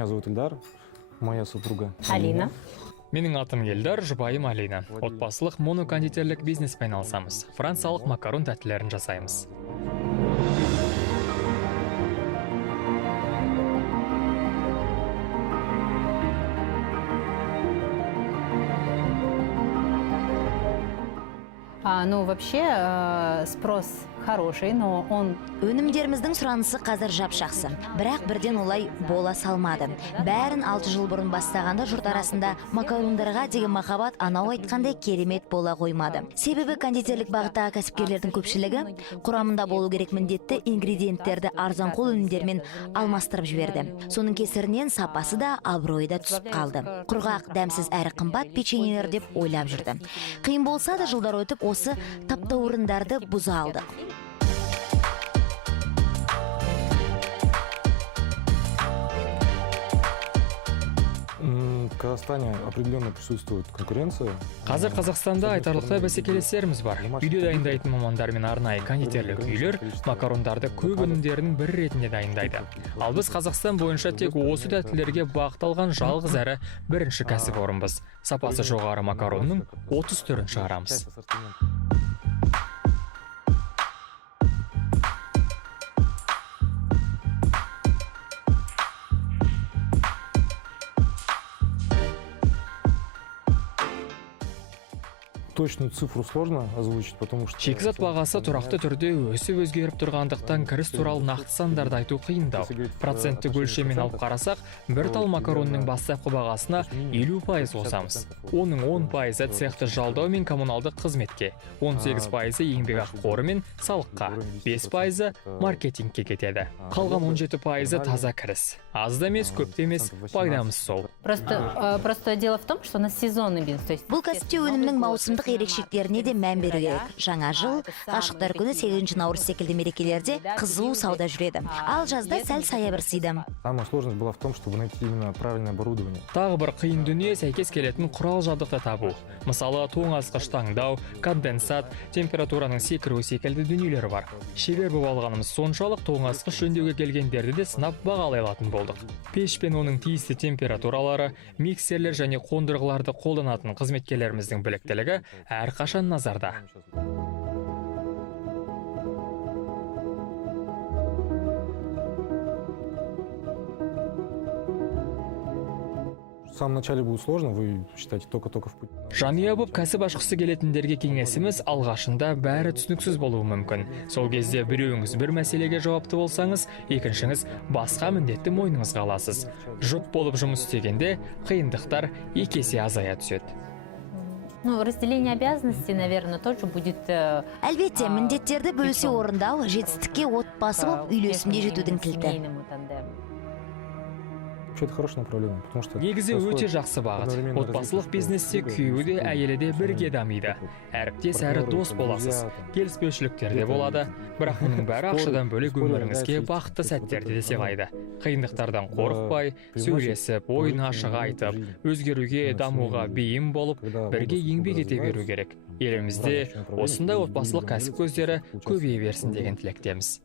Меня зовут Ильдар, моя супруга Алина. Менің атым Елдар, жұбайым Алина. Отбасылық монокондитерлік бизнеспен айналысамыз. Франциялық макарон тәттілерін жасаймыз. Ну, вообще, спрос хороший, но он... Өнімдеріміздің сұранысы қазір жап-жақсы. Бірақ бірден олай бола салмады. Бәрін 6 жыл бұрын бастағанда жұрт арасында макарондарға деген махаббат анау айтқандай керемет бола қоймады. Себебі кондитерлік бағыттағы кәсіпкерлердің көпшілігі құрамында болу керек міндетті ингредиенттерді арзанқол өнімдермен алмастырып жіберді. Соның кесірінен сапасы да абыройы да түсіп қалды. Құрғақ, дәмсіз әрі қымбат печеньелер деп ойлап жүрді. Қиын болса да жылдар өтіп осы таптаурындарды бұза алдық. В Казахстане определенно присутствует конкуренция. Қазір Қазақстанда айтарлықтай бәсекелестеріміз бар. Үйде дайындайтын мамандар мен арнайы кондитерлік үйлер макарондарды көп өнімдерінің бірі ретінде дайындайды. Ал біз Қазақстан бойынша тек осы тәттілерге бағытталған жалғыз әрі бірінші кәсіпорынбыз. Сапасы жоғары макаронның 30 түрін шығарамыз. Точную цифру сложно озвучить, потому что... Шикізат бағасы тұрақты түрде өсіп өзгеріп тұрғандықтан кіріс туралы нақты сандарды айту қиындау. Процентті өлшеммен алып қарасақ, бір тал макаронның бастапқы бағасына 50% қосамыз. Оның 10% цехты жалдау мен коммуналдық қызметке, 18% еңбекақы қоры мен салыққа, 5% маркетингке кетеді. Қалған 17% таза кіріс. Аз да емес, көп те емес, пайдамыз сол. Просто дело в том, что у нас сезонный бизнес. Бұл кәсіпте өнімнің маусымдық ерекшеліктеріне де мән беру керек. Жаңа жыл, ғашықтар күні 8 наурыз секілді мерекелерде қызу сауда жүреді. Ал жазда сәл саябырсиды. Самая сложность была в том, чтобы найти именно правильное оборудование. Тағы бір қиын дүние сәйкес келетін құрал жабдықты табу. Мысалы, тоңазытқыш таңдау, конденсат, температураның секіруі секілді дүниелері бар. Шебер болып алғанымыз соншалық тоңазытқыш жөндеуге келгендерді де сынап бағалай алатын болдық. Пеш пен оның тиісті температуралары, миксерлер және қондырғыларды қолданатын қызметкерлеріміздің біліктілігі әрқашан назарда. В самом начале будет сложно, вы считаете только в пути. Жанұя болып кәсіп ашқысы келетіндерге кеңесіміз алғашында бәрі түсініксіз болуы мүмкін. Сол кезде біреуіңіз бір мәселеге жауапты болсаңыз, екіншіңіз басқа міндетті мойныңызға аласыз. Жұп болып жұмыс істегенде қиындықтар екі есе азая түседі. Ну, разделение обязанностей, наверное, тоже будет... Әлбетте, міндеттерді бөлісе орындау, жетістікке отбасы болып үйлесімге жетудің кілті. Вообще это хорошее направление, потому что... Негізі өте жақсы бағыт. Отбасылық бизнесте күйеуі де әйелі де бірге дамиды. Әріптес әрі дос боласыз. Келіспеушіліктер де болады, бірақ мұның бәрі ақшадан бөлек өміріңізге бақытты сәттерді де сыйлайды. Қиындықтардан қорықпай, сөйлесіп, ойын ашық айтып, өзгеруге, дамуға бейім болып, бірге еңбек ете беру керек. Елімізде осындай отбасылық кәсіп көздері көбейе берсін деген тілектеміз.